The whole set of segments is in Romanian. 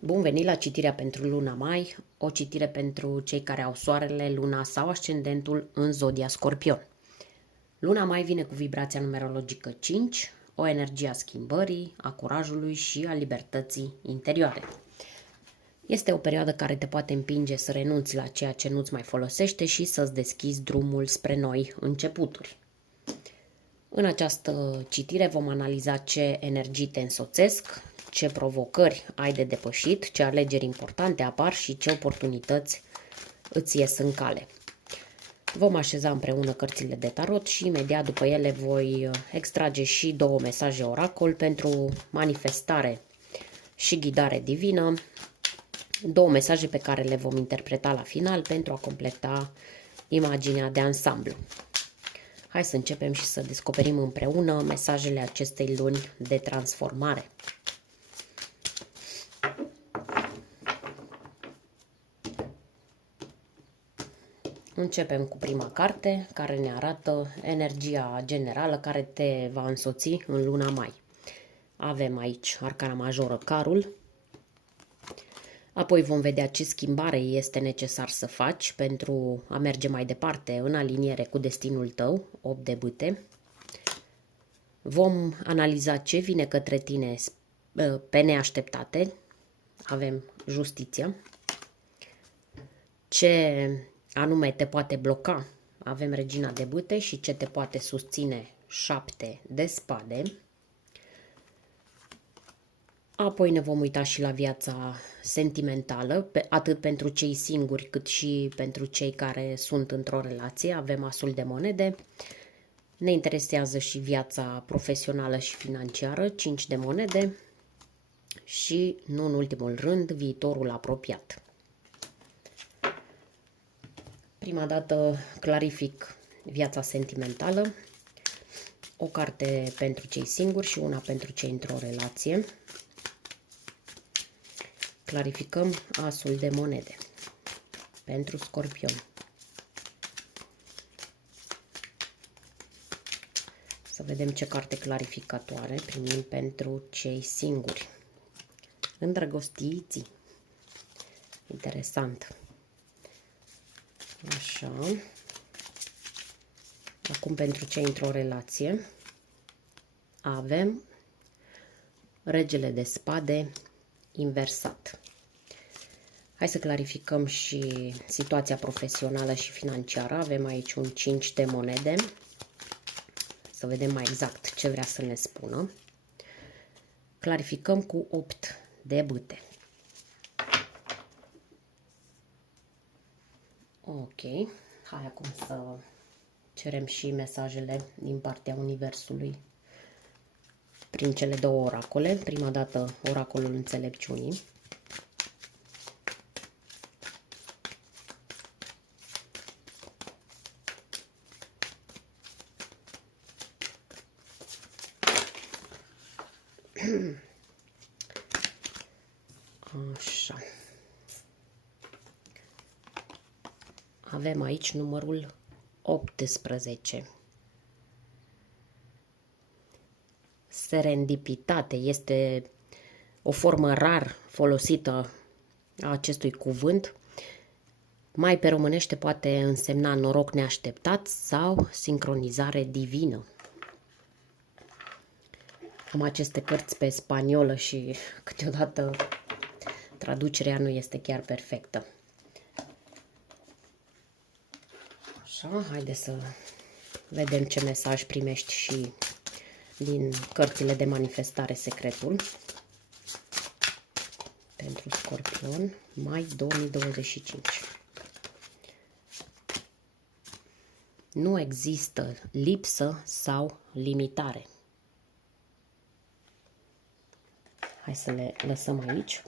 Bun venit la citirea pentru luna mai, o citire pentru cei care au soarele, luna sau ascendentul în zodia Scorpion. Luna mai vine cu vibrația numerologică 5, o energie a schimbării, a curajului și a libertății interioare. Este o perioadă care te poate împinge să renunți la ceea ce nu-ți mai folosește și să-ți deschizi drumul spre noi începuturi. În această citire vom analiza ce energii te însoțesc, ce provocări ai de depășit, ce alegeri importante apar și ce oportunități îți ies în cale. Vom așeza împreună cărțile de tarot și imediat după ele voi extrage și două mesaje oracol pentru manifestare și ghidare divină, două mesaje pe care le vom interpreta la final pentru a completa imaginea de ansamblu. Hai să începem și să descoperim împreună mesajele acestei luni de transformare. Începem cu prima carte, care ne arată energia generală care te va însoți în luna mai. Avem aici arcana majoră, carul. Apoi vom vedea ce schimbare este necesar să faci pentru a merge mai departe în aliniere cu destinul tău, 8 de bâte. Vom analiza ce vine către tine pe neașteptate. Avem justiția. Ce anume te poate bloca. Avem regina de bâte și ce te poate susține, 7 de spade. Apoi ne vom uita și la viața sentimentală, atât pentru cei singuri cât și pentru cei care sunt într-o relație. Avem asul de monede. Ne interesează și viața profesională și financiară, 5 de monede. Și, nu în ultimul rând, viitorul apropiat. Prima dată clarific viața sentimentală. O carte pentru cei singuri și una pentru cei într-o relație. Clarificăm asul de monede pentru Scorpion. Să vedem ce carte clarificatoare primim pentru cei singuri. Îndrăgostiții. Interesant. Așa. Acum pentru cei într-o relație avem regele de spade inversat. Hai să clarificăm și situația profesională și financiară. Avem aici un 5 de monede. Să vedem mai exact ce vrea să ne spună. Clarificăm cu 8 de bâte. Ok. Hai acum să cerem și mesajele din partea Universului prin cele două oracole. Prima dată oracolul înțelepciunii. Așa. Avem aici numărul 18. Serendipitate este o formă rar folosită a acestui cuvânt. Mai pe românește poate însemna noroc neașteptat sau sincronizare divină. Am aceste cărți pe spaniolă și câteodată traducerea nu este chiar perfectă. Așa, haide să vedem ce mesaj primești și din cărțile de manifestare secretul pentru Scorpion, mai 2025. Nu există lipsă sau limitare. Hai să le lăsăm aici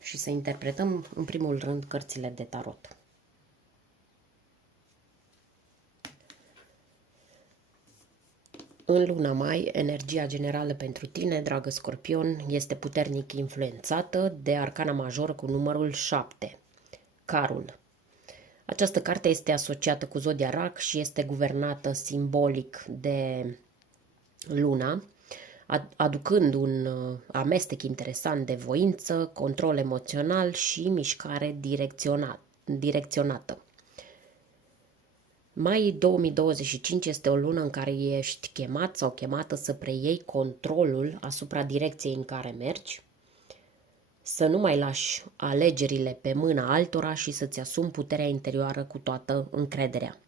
și să interpretăm în primul rând cărțile de tarot. În luna mai, energia generală pentru tine, dragă Scorpion, este puternic influențată de arcana majoră cu numărul 7, carul. Această carte este asociată cu zodia Rac și este guvernată simbolic de luna. aducând un amestec interesant de voință, control emoțional și mișcare direcționată. Mai 2025 este o lună în care ești chemat sau chemată să preiei controlul asupra direcției în care mergi, să nu mai lași alegerile pe mâna altora și să-ți asumi puterea interioară cu toată încrederea.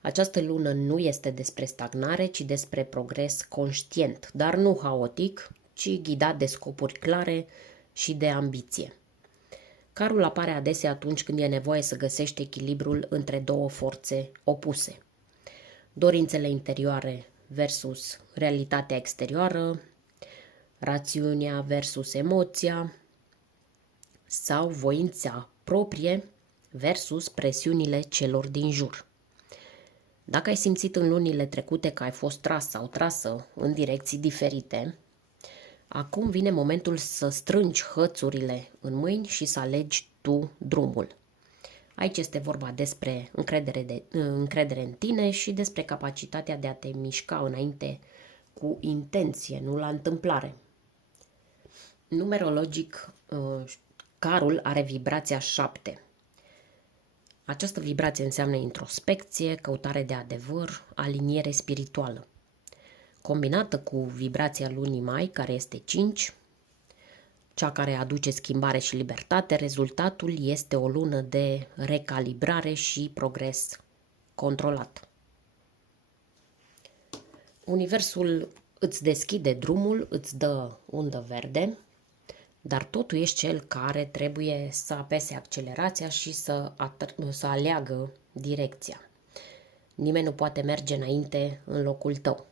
Această lună nu este despre stagnare, ci despre progres conștient, dar nu haotic, ci ghidat de scopuri clare și de ambiție. Carul apare adesea atunci când e nevoie să găsești echilibrul între două forțe opuse. Dorințele interioare versus realitatea exterioară, rațiunea versus emoția sau voința proprie versus presiunile celor din jur. Dacă ai simțit în lunile trecute că ai fost tras sau trasă în direcții diferite, acum vine momentul să strângi hățurile în mâini și să alegi tu drumul. Aici este vorba despre încredere în tine și despre capacitatea de a te mișca înainte cu intenție, nu la întâmplare. Numerologic, carul are vibrația 7. Această vibrație înseamnă introspecție, căutare de adevăr, aliniere spirituală. Combinată cu vibrația lunii mai, care este 5, cea care aduce schimbare și libertate, rezultatul este o lună de recalibrare și progres controlat. Universul îți deschide drumul, îți dă undă verde, dar tot tu ești cel care trebuie să apese accelerația și să aleagă direcția. Nimeni nu poate merge înainte în locul tău.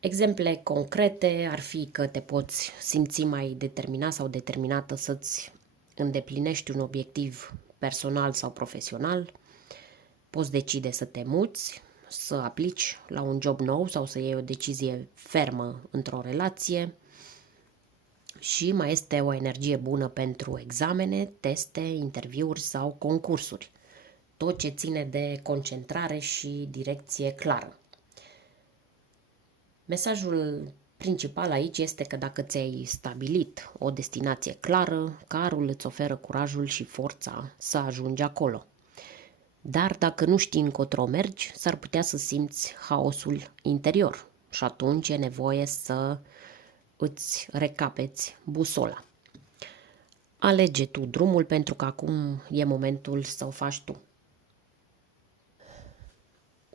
Exemple concrete ar fi că te poți simți mai determinat sau determinată să-ți îndeplinești un obiectiv personal sau profesional, poți decide să te muți, să aplici la un job nou sau să iei o decizie fermă într-o relație și mai este o energie bună pentru examene, teste, interviuri sau concursuri. Tot ce ține de concentrare și direcție clară. Mesajul principal aici este că dacă ți-ai stabilit o destinație clară, carul îți oferă curajul și forța să ajungi acolo. Dar dacă nu știi încotro mergi, s-ar putea să simți haosul interior și atunci e nevoie să îți recapeți busola. Alege tu drumul pentru că acum e momentul să o faci tu.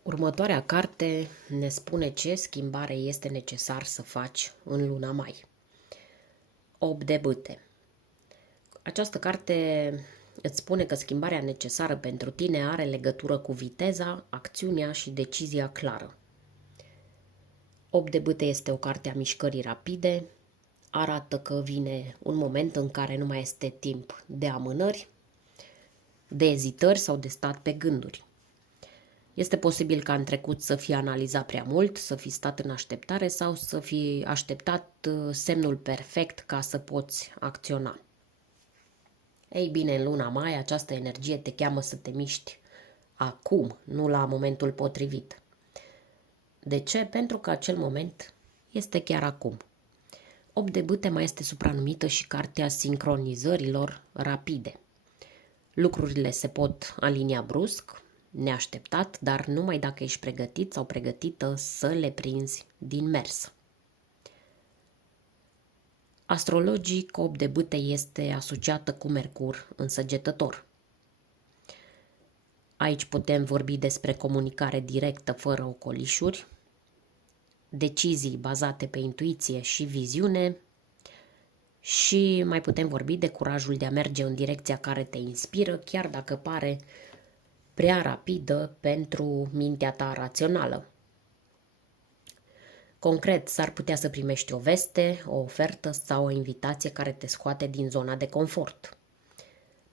Următoarea carte ne spune ce schimbare este necesar să faci în luna mai. 8 de bâte. Această carte îți spune că schimbarea necesară pentru tine are legătură cu viteza, acțiunea și decizia clară. 8 de bâte este o carte a mișcării rapide, arată că vine un moment în care nu mai este timp de amânări, de ezitări sau de stat pe gânduri. Este posibil ca în trecut să fii analizat prea mult, să fii stat în așteptare sau să fii așteptat semnul perfect ca să poți acționa. Ei bine, în luna mai, această energie te cheamă să te miști acum, nu la momentul potrivit. De ce? Pentru că acel moment este chiar acum. 8 de bâte mai este supranumită și cartea sincronizărilor rapide. Lucrurile se pot alinia brusc, neașteptat, dar numai dacă ești pregătit sau pregătită să le prinzi din mers. Astrologic, 8 de bâte este asociată cu Mercur în Săgetător. Aici putem vorbi despre comunicare directă fără ocolișuri, decizii bazate pe intuiție și viziune și mai putem vorbi de curajul de a merge în direcția care te inspiră, chiar dacă pare prea rapidă pentru mintea ta rațională. Concret, s-ar putea să primești o veste, o ofertă sau o invitație care te scoate din zona de confort.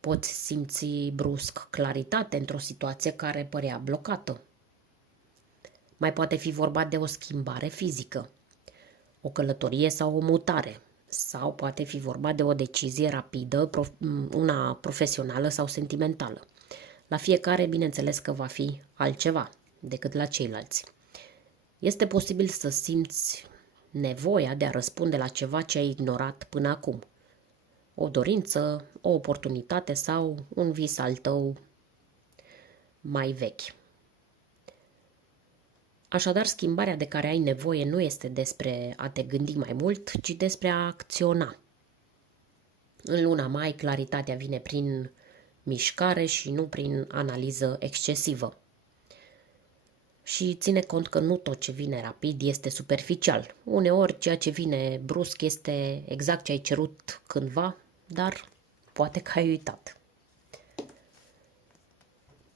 Poți simți brusc claritate într-o situație care părea blocată. Mai poate fi vorba de o schimbare fizică, o călătorie sau o mutare, sau poate fi vorba de o decizie rapidă, una profesională sau sentimentală. La fiecare, bineînțeles că va fi altceva decât la ceilalți. Este posibil să simți nevoia de a răspunde la ceva ce ai ignorat până acum. O dorință, o oportunitate sau un vis al tău mai vechi. Așadar, schimbarea de care ai nevoie nu este despre a te gândi mai mult, ci despre a acționa. În luna mai, claritatea vine prin mișcare și nu prin analiză excesivă. Și ține cont că nu tot ce vine rapid este superficial. Uneori, ceea ce vine brusc este exact ce ai cerut cândva, dar poate că ai uitat.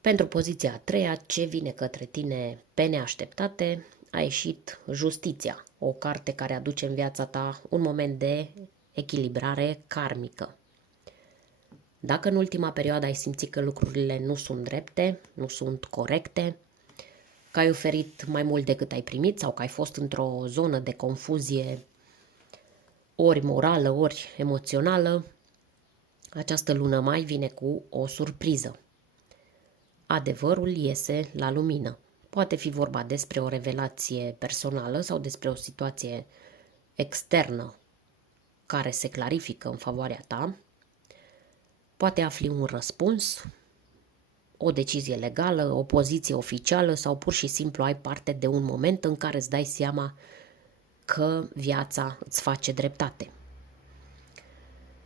Pentru poziția a treia, ce vine către tine pe neașteptate, a ieșit Justiția, o carte care aduce în viața ta un moment de echilibrare karmică. Dacă în ultima perioadă ai simțit că lucrurile nu sunt drepte, nu sunt corecte, că ai oferit mai mult decât ai primit sau că ai fost într-o zonă de confuzie ori morală, ori emoțională, această lună mai vine cu o surpriză. Adevărul iese la lumină. Poate fi vorba despre o revelație personală sau despre o situație externă care se clarifică în favoarea ta. Poate afli un răspuns, o decizie legală, o poziție oficială sau pur și simplu ai parte de un moment în care îți dai seama că viața îți face dreptate.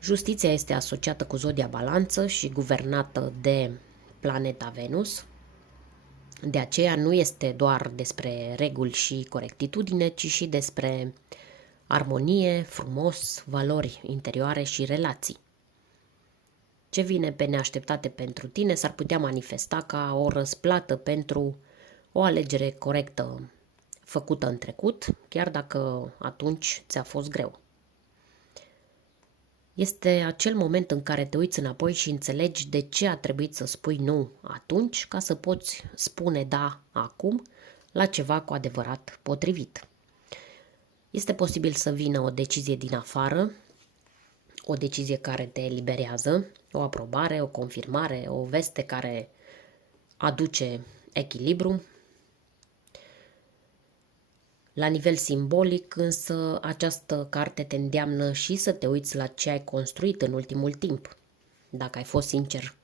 Justiția este asociată cu zodia Balanță și guvernată de planeta Venus. De aceea nu este doar despre reguli și corectitudine, ci și despre armonie, frumos, valori interioare și relații. Ce vine pe neașteptate pentru tine s-ar putea manifesta ca o răsplată pentru o alegere corectă făcută în trecut, chiar dacă atunci ți-a fost greu. Este acel moment în care te uiți înapoi și înțelegi de ce a trebuit să spui nu atunci ca să poți spune da acum la ceva cu adevărat potrivit. Este posibil să vină o decizie din afară, o decizie care te eliberează, o aprobare, o confirmare, o veste care aduce echilibru. La nivel simbolic, însă, această carte te îndeamnă și să te uiți la ce ai construit în ultimul timp. Dacă ai fost sincer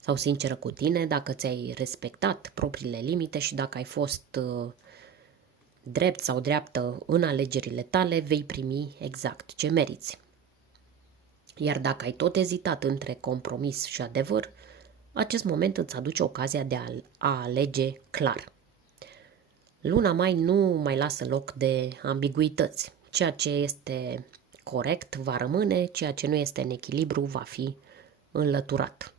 sau sinceră cu tine, dacă ți-ai respectat propriile limite și dacă ai fost drept sau dreaptă în alegerile tale, vei primi exact ce meriți. Iar dacă ai tot ezitat între compromis și adevăr, acest moment îți aduce ocazia de a alege clar. Luna mai nu mai lasă loc de ambiguități. Ceea ce este corect va rămâne, ceea ce nu este în echilibru va fi înlăturat.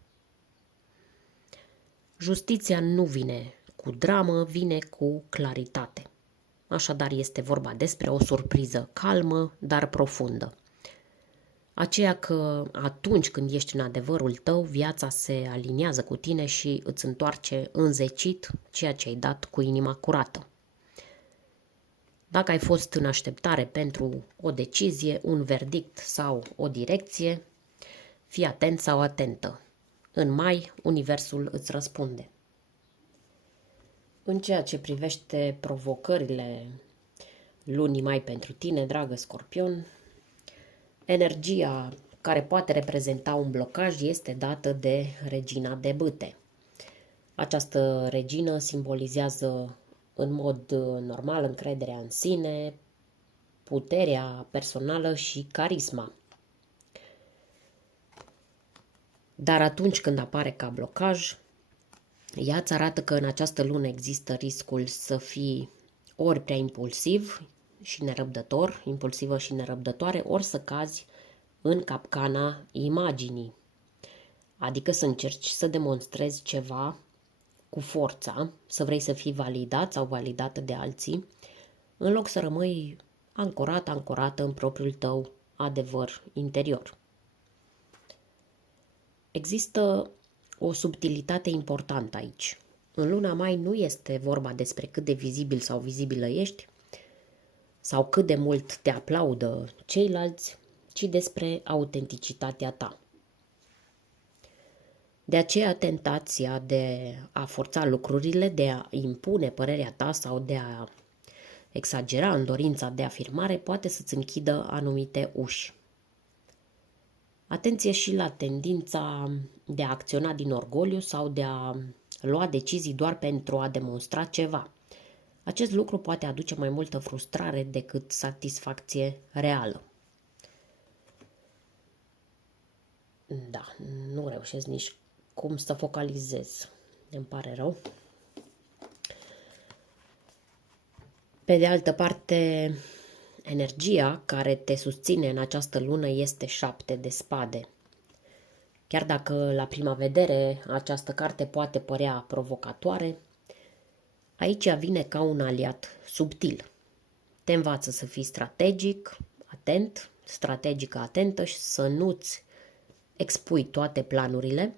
Justiția nu vine cu dramă, vine cu claritate. Așadar este vorba despre o surpriză calmă, dar profundă. Aceea că atunci când ești în adevărul tău, viața se aliniază cu tine și îți întoarce înzecit ceea ce ai dat cu inima curată. Dacă ai fost în așteptare pentru o decizie, un verdict sau o direcție, fii atent sau atentă. În mai, universul îți răspunde. În ceea ce privește provocările lunii mai pentru tine, dragă Scorpion, energia care poate reprezenta un blocaj este dată de regina de bâte. Această regină simbolizează în mod normal încrederea în sine, puterea personală și carisma. Dar atunci când apare ca blocaj, ea îți arată că în această lună există riscul să fii ori prea impulsiv și nerăbdător, impulsivă și nerăbdătoare, ori să cazi în capcana imaginii. Adică să încerci să demonstrezi ceva cu forța, să vrei să fii validat sau validată de alții, în loc să rămâi ancorată în propriul tău adevăr interior. Există o subtilitate importantă aici. În luna mai nu este vorba despre cât de vizibil sau vizibilă ești sau cât de mult te aplaudă ceilalți, ci despre autenticitatea ta. De aceea tentația de a forța lucrurile, de a impune părerea ta sau de a exagera în dorința de afirmare poate să-ți închidă anumite uși. Atenție și la tendința de a acționa din orgoliu sau de a lua decizii doar pentru a demonstra ceva. Acest lucru poate aduce mai multă frustrare decât satisfacție reală. Da, nu reușesc nici cum să focalizez. Îmi pare rău. Pe de altă parte, energia care te susține în această lună este 7 de spade. Chiar dacă la prima vedere această carte poate părea provocatoare, aici ea vine ca un aliat subtil. Te învață să fii strategic, atent, strategică atentă și să nu-ți expui toate planurile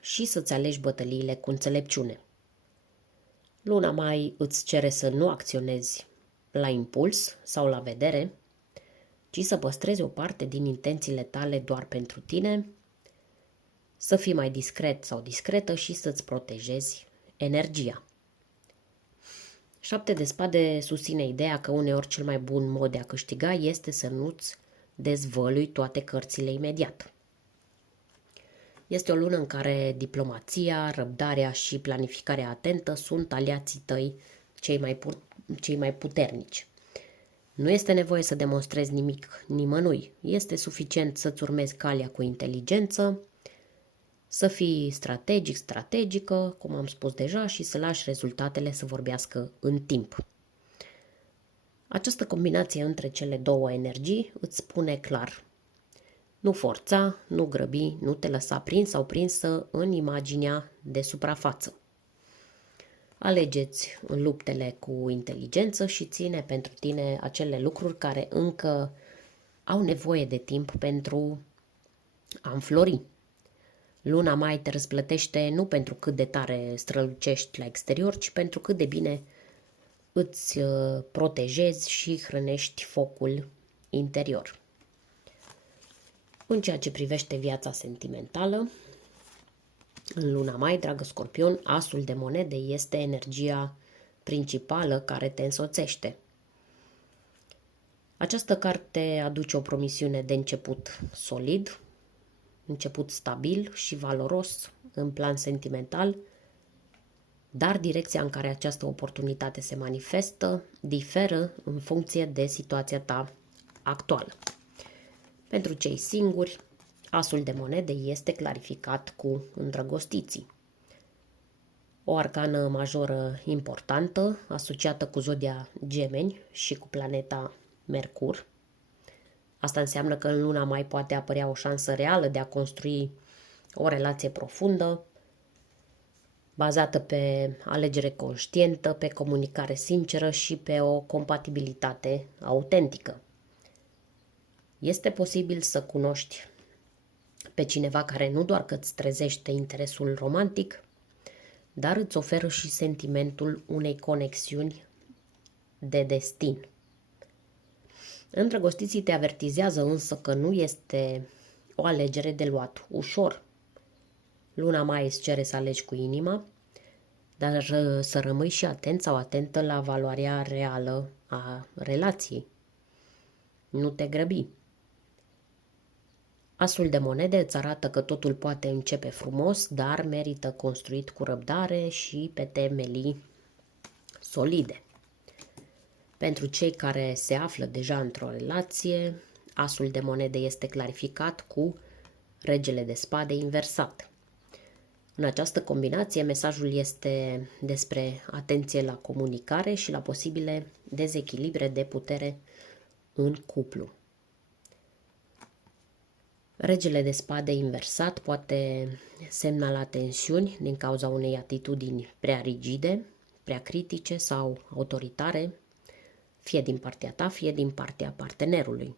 și să-ți alegi bătăliile cu înțelepciune. Luna mai îți cere să nu acționezi la impuls sau la vedere, ci să păstrezi o parte din intențiile tale doar pentru tine, să fii mai discret sau discretă și să-ți protejezi energia. 7 de spade susține ideea că uneori cel mai bun mod de a câștiga este să nu-ți dezvălui toate cărțile imediat. Este o lună în care răbdarea și planificarea atentă sunt aliații tăi cei mai puternici. Nu este nevoie să demonstrezi nimic nimănui. Este suficient să-ți urmezi calea cu inteligență, să fii strategică, cum am spus deja, și să lași rezultatele să vorbească în timp. Această combinație între cele două energii îți spune clar: nu forța, nu grăbi, nu te lăsa prins sau prinsă în imaginea de suprafață. Alegeți în luptele cu inteligență și ține pentru tine acele lucruri care încă au nevoie de timp pentru a înflori. Luna mai te răsplătește nu pentru cât de tare strălucești la exterior, ci pentru cât de bine îți protejezi și hrănești focul interior. În ceea ce privește viața sentimentală, în luna mai, dragă Scorpion, asul de monede este energia principală care te însoțește. Această carte aduce o promisiune de început solid, început stabil și valoros în plan sentimental, dar direcția în care această oportunitate se manifestă diferă în funcție de situația ta actuală. Pentru cei singuri, asul de monede este clarificat cu îndrăgostiții. O arcană majoră importantă, asociată cu zodia Gemeni și cu planeta Mercur. Asta înseamnă că în luna mai poate apărea o șansă reală de a construi o relație profundă, bazată pe alegere conștientă, pe comunicare sinceră și pe o compatibilitate autentică. Este posibil să cunoști pe cineva care nu doar că îți trezește interesul romantic, dar îți oferă și sentimentul unei conexiuni de destin. Îndrăgostiții te avertizează însă că nu este o alegere de luat ușor. Luna mai îți cere să alegi cu inima, dar să rămâi și atent sau atentă la valoarea reală a relației. Nu te grăbi. Asul de monede îți arată că totul poate începe frumos, dar merită construit cu răbdare și pe temelii solide. Pentru cei care se află deja într-o relație, asul de monede este clarificat cu regele de spade inversat. În această combinație, mesajul este despre atenție la comunicare și la posibile dezechilibre de putere în cuplu. Regele de spade inversat poate semnala tensiuni din cauza unei atitudini prea rigide, prea critice sau autoritare, fie din partea ta, fie din partea partenerului.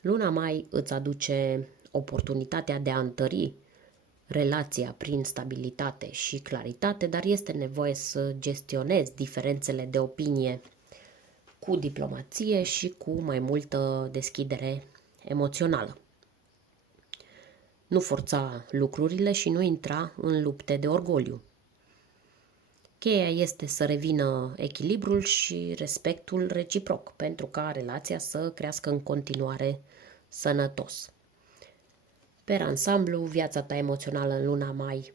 Luna mai îți aduce oportunitatea de a întări relația prin stabilitate și claritate, dar este nevoie să gestionezi diferențele de opinie cu diplomație și cu mai multă deschidere emoțională. Nu forța lucrurile și nu intra în lupte de orgoliu. Cheia este să revină echilibrul și respectul reciproc pentru ca relația să crească în continuare sănătos. Per ansamblu, viața ta emoțională în luna mai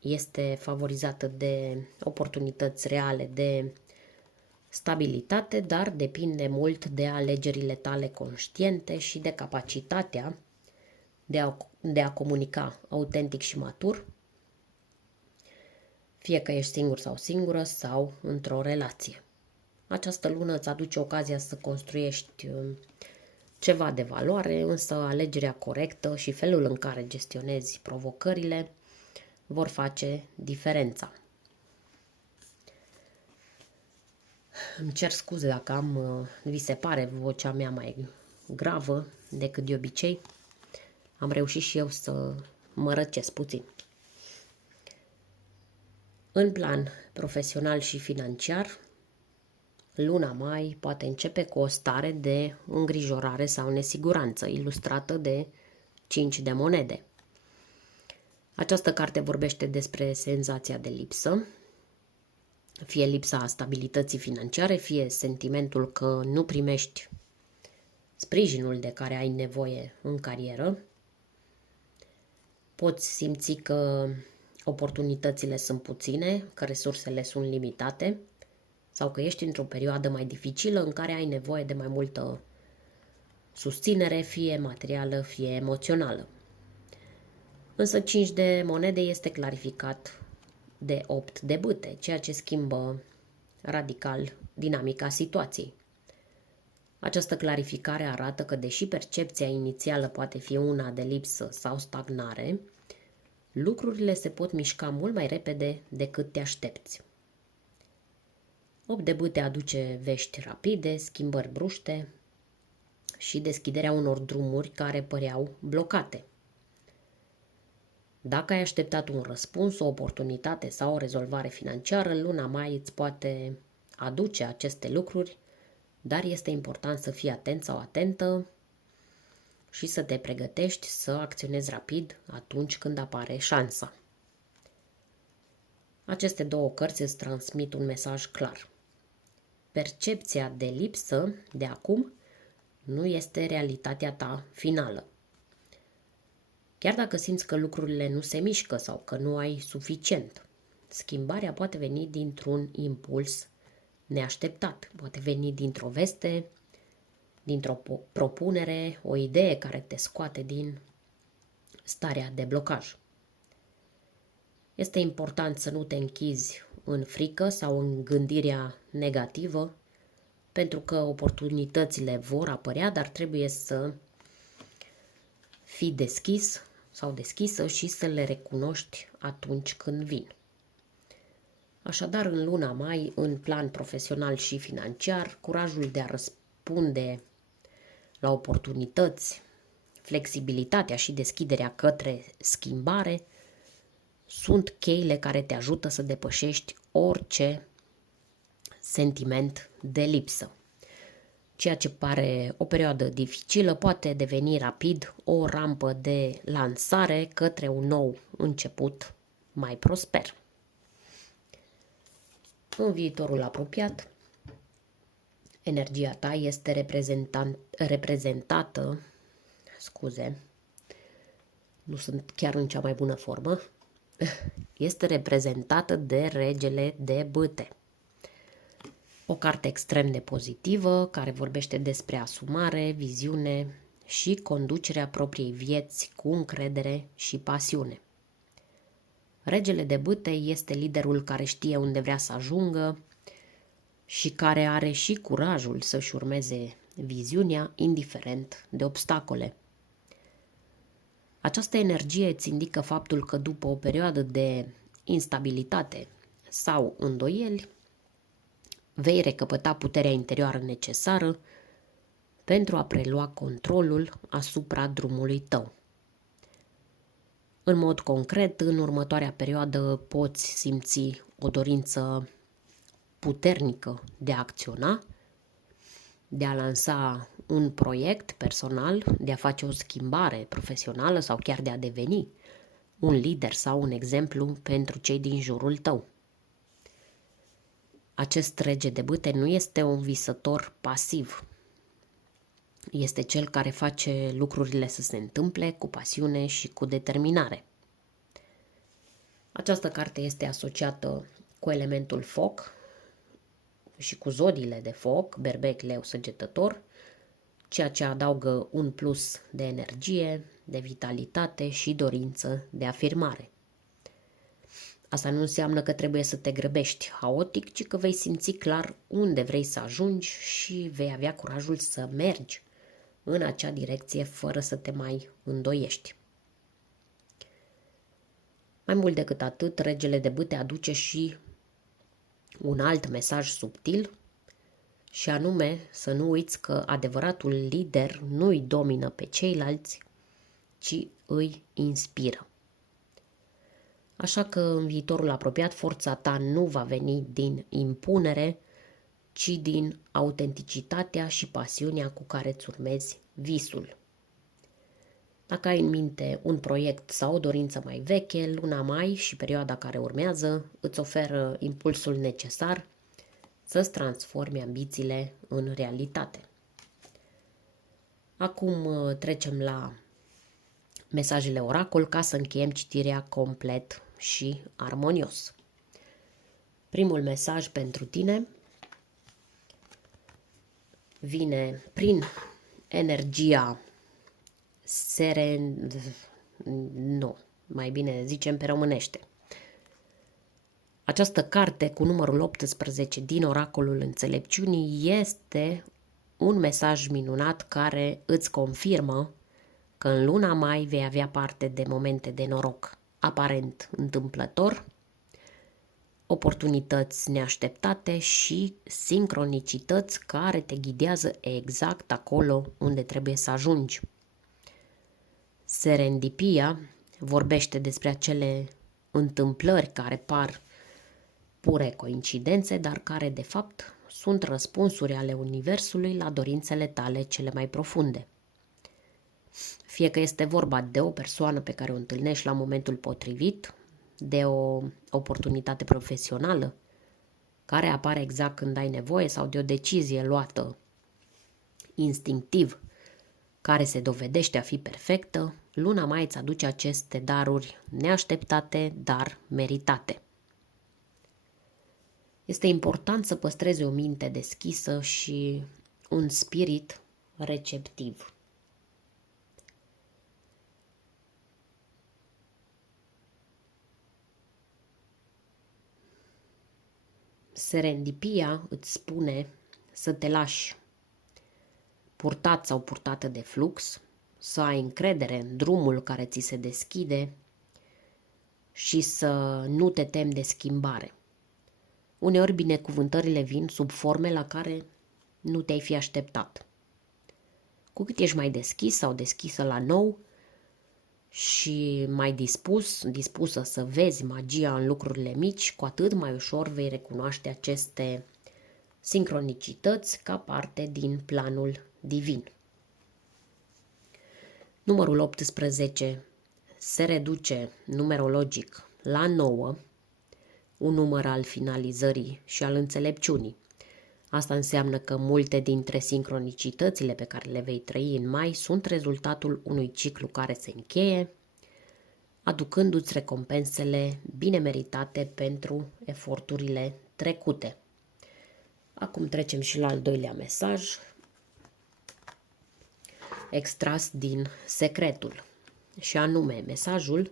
este favorizată de oportunități reale de stabilitate, dar depinde mult de alegerile tale conștiente și de capacitatea de a comunica autentic și matur, fie că ești singur sau singură sau într-o relație. Această lună îți aduce ocazia să construiești ceva de valoare, însă alegerea corectă și felul în care gestionezi provocările vor face diferența. Îmi cer scuze dacă vi se pare vocea mea mai gravă decât de obicei. Am reușit și eu să mă răcesc puțin. În plan profesional și financiar, luna mai poate începe cu o stare de îngrijorare sau nesiguranță, ilustrată de 5 de monede. Această carte vorbește despre senzația de lipsă, fie lipsa stabilității financiare, fie sentimentul că nu primești sprijinul de care ai nevoie în carieră. Poți simți că oportunitățile sunt puține, că resursele sunt limitate sau că ești într-o perioadă mai dificilă în care ai nevoie de mai multă susținere, fie materială, fie emoțională. Însă 5 de monede este clarificat de 8 de bâte, ceea ce schimbă radical dinamica situației. Această clarificare arată că, deși percepția inițială poate fi una de lipsă sau stagnare, lucrurile se pot mișca mult mai repede decât te aștepți. 8 de bâte aduce vești rapide, schimbări bruște și deschiderea unor drumuri care păreau blocate. Dacă ai așteptat un răspuns, o oportunitate sau o rezolvare financiară, luna mai îți poate aduce aceste lucruri, dar este important să fii atent sau atentă și să te pregătești să acționezi rapid atunci când apare șansa. Aceste două cărți îți transmit un mesaj clar. Percepția de lipsă de acum nu este realitatea ta finală. Chiar dacă simți că lucrurile nu se mișcă sau că nu ai suficient, schimbarea poate veni dintr-un impuls neașteptat. Poate veni dintr-o veste, dintr-o propunere, o idee care te scoate din starea de blocaj. Este important să nu te închizi în frică sau în gândirea negativă, pentru că oportunitățile vor apărea, dar trebuie să fii deschis sau deschisă și să le recunoști atunci când vin. Așadar, în luna mai, în plan profesional și financiar, curajul de a răspunde la oportunități, flexibilitatea și deschiderea către schimbare sunt cheile care te ajută să depășești orice sentiment de lipsă. Ceea ce pare o perioadă dificilă poate deveni rapid o rampă de lansare către un nou început mai prosper. În viitorul apropiat, energia ta este reprezentată, nu sunt chiar în cea mai bună formă, este reprezentată de regele de bâte. O carte extrem de pozitivă care vorbește despre asumare, viziune și conducerea propriei vieți cu încredere și pasiune. Regele de bâte este liderul care știe unde vrea să ajungă și care are și curajul să-și urmeze viziunea, indiferent de obstacole. Această energie îți indică faptul că după o perioadă de instabilitate sau îndoieli, vei recăpăta puterea interioară necesară pentru a prelua controlul asupra drumului tău. În mod concret, în următoarea perioadă poți simți o dorință puternică de a acționa, de a lansa un proiect personal, de a face o schimbare profesională sau chiar de a deveni un lider sau un exemplu pentru cei din jurul tău. Acest rege de bâte nu este un visător pasiv. Este cel care face lucrurile să se întâmple cu pasiune și cu determinare. Această carte este asociată cu elementul foc și cu zodiile de foc, berbec, leu, săgetător, ceea ce adaugă un plus de energie, de vitalitate și dorință de afirmare. Asta nu înseamnă că trebuie să te grăbești haotic, ci că vei simți clar unde vrei să ajungi și vei avea curajul să mergi în acea direcție fără să te mai îndoiești. Mai mult decât atât, regele de bâte aduce și un alt mesaj subtil, și anume să nu uiți că adevăratul lider nu îi domină pe ceilalți, ci îi inspiră. Așa că în viitorul apropiat forța ta nu va veni din impunere, ci din autenticitatea și pasiunea cu care îți urmezi visul. Dacă ai în minte un proiect sau o dorință mai veche, luna mai și perioada care urmează îți oferă impulsul necesar să-ți transformi ambițiile în realitate. Acum trecem la mesajele oracol ca să încheiem citirea complet și armonios. Primul mesaj pentru tine vine prin energia mai bine zicem pe românește. Această carte cu numărul 18 din Oracolul Înțelepciunii este un mesaj minunat care îți confirmă că în luna mai vei avea parte de momente de noroc aparent întâmplător, oportunități neașteptate și sincronicități care te ghidează exact acolo unde trebuie să ajungi. Serendipia vorbește despre acele întâmplări care par pure coincidențe, dar care de fapt sunt răspunsuri ale universului la dorințele tale cele mai profunde. Fie că este vorba de o persoană pe care o întâlnești la momentul potrivit, de o oportunitate profesională care apare exact când ai nevoie sau de o decizie luată instinctiv care se dovedește a fi perfectă, luna mai îți aduce aceste daruri neașteptate, dar meritate. Este important să păstrezi o minte deschisă și un spirit receptiv. Serendipia îți spune să te lași purtat sau purtată de flux, să ai încredere în drumul care ți se deschide și să nu te temi de schimbare. Uneori binecuvântările vin sub forme la care nu te-ai fi așteptat. Cu cât ești mai deschis sau deschisă la nou și mai dispusă să vezi magia în lucrurile mici, cu atât mai ușor vei recunoaște aceste sincronicități ca parte din planul divin. Numărul 18 se reduce numerologic la 9, un număr al finalizării și al înțelepciunii. Asta înseamnă că multe dintre sincronicitățile pe care le vei trăi în mai sunt rezultatul unui ciclu care se încheie, aducându-ți recompensele bine meritate pentru eforturile trecute. Acum trecem și la al doilea mesaj, extras din Secretul, și anume mesajul: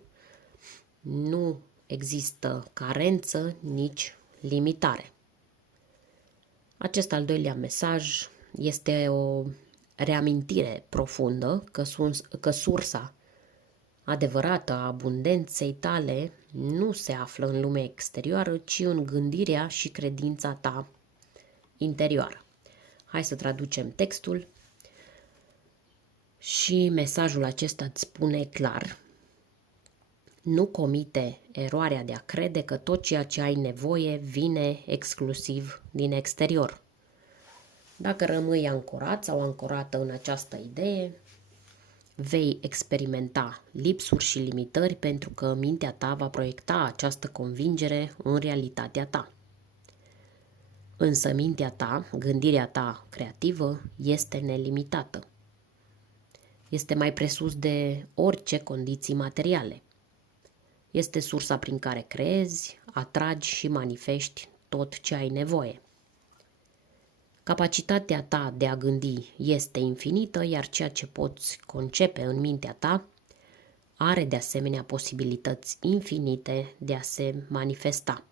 nu există carență, nici limitare. Acest al doilea mesaj este o reamintire profundă că sursa adevărată a abundenței tale nu se află în lumea exterioară, ci în gândirea și credința ta interioară. Hai să traducem textul și mesajul acesta îți spune clar: nu comite eroarea de a crede că tot ceea ce ai nevoie vine exclusiv din exterior. Dacă rămâi ancorat sau ancorată în această idee, vei experimenta lipsuri și limitări pentru că mintea ta va proiecta această convingere în realitatea ta. Însă mintea ta, gândirea ta creativă este nelimitată. Este mai presus de orice condiții materiale. Este sursa prin care creezi, atragi și manifesti tot ce ai nevoie. Capacitatea ta de a gândi este infinită, iar ceea ce poți concepe în mintea ta are de asemenea posibilități infinite de a se manifesta.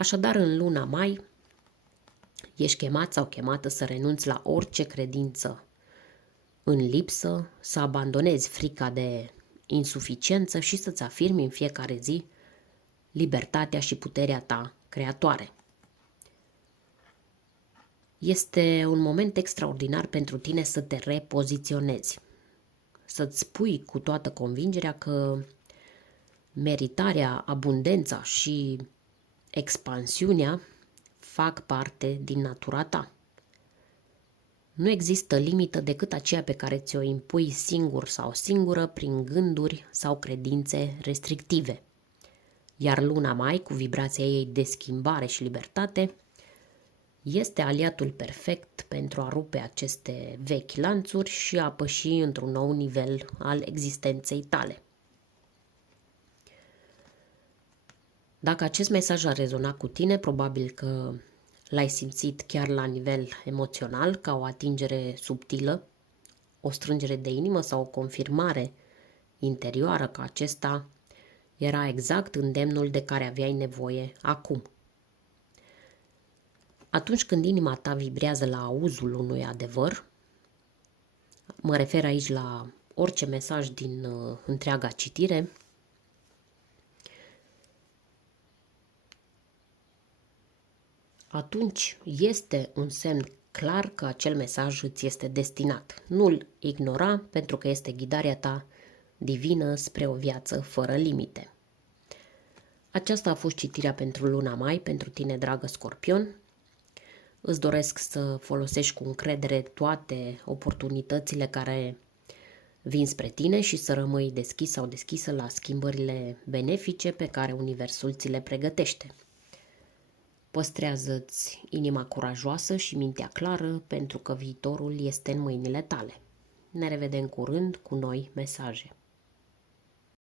Așadar, în luna mai, ești chemat sau chemată să renunți la orice credință în lipsă, să abandonezi frica de insuficiență și să-ți afirmi în fiecare zi libertatea și puterea ta creatoare. Este un moment extraordinar pentru tine să te repoziționezi, să-ți spui cu toată convingerea că meritarea, abundența și expansiunea fac parte din natura ta. Nu există limită decât aceea pe care ți-o impui singur sau singură prin gânduri sau credințe restrictive. Iar luna mai, cu vibrația ei de schimbare și libertate, este aliatul perfect pentru a rupe aceste vechi lanțuri și a păși într-un nou nivel al existenței tale. Dacă acest mesaj a rezonat cu tine, probabil că l-ai simțit chiar la nivel emoțional, ca o atingere subtilă, o strângere de inimă sau o confirmare interioară că acesta era exact îndemnul de care aveai nevoie acum. Atunci când inima ta vibrează la auzul unui adevăr, mă refer aici la orice mesaj din întreaga citire, atunci este un semn clar că acel mesaj îți este destinat. Nu-l ignora, pentru că este ghidarea ta divină spre o viață fără limite. Aceasta a fost citirea pentru luna mai, pentru tine, dragă Scorpion. Îți doresc să folosești cu încredere toate oportunitățile care vin spre tine și să rămâi deschis sau deschisă la schimbările benefice pe care Universul ți le pregătește. Păstrează-ți inima curajoasă și mintea clară, pentru că viitorul este în mâinile tale. Ne revedem curând cu noi mesaje.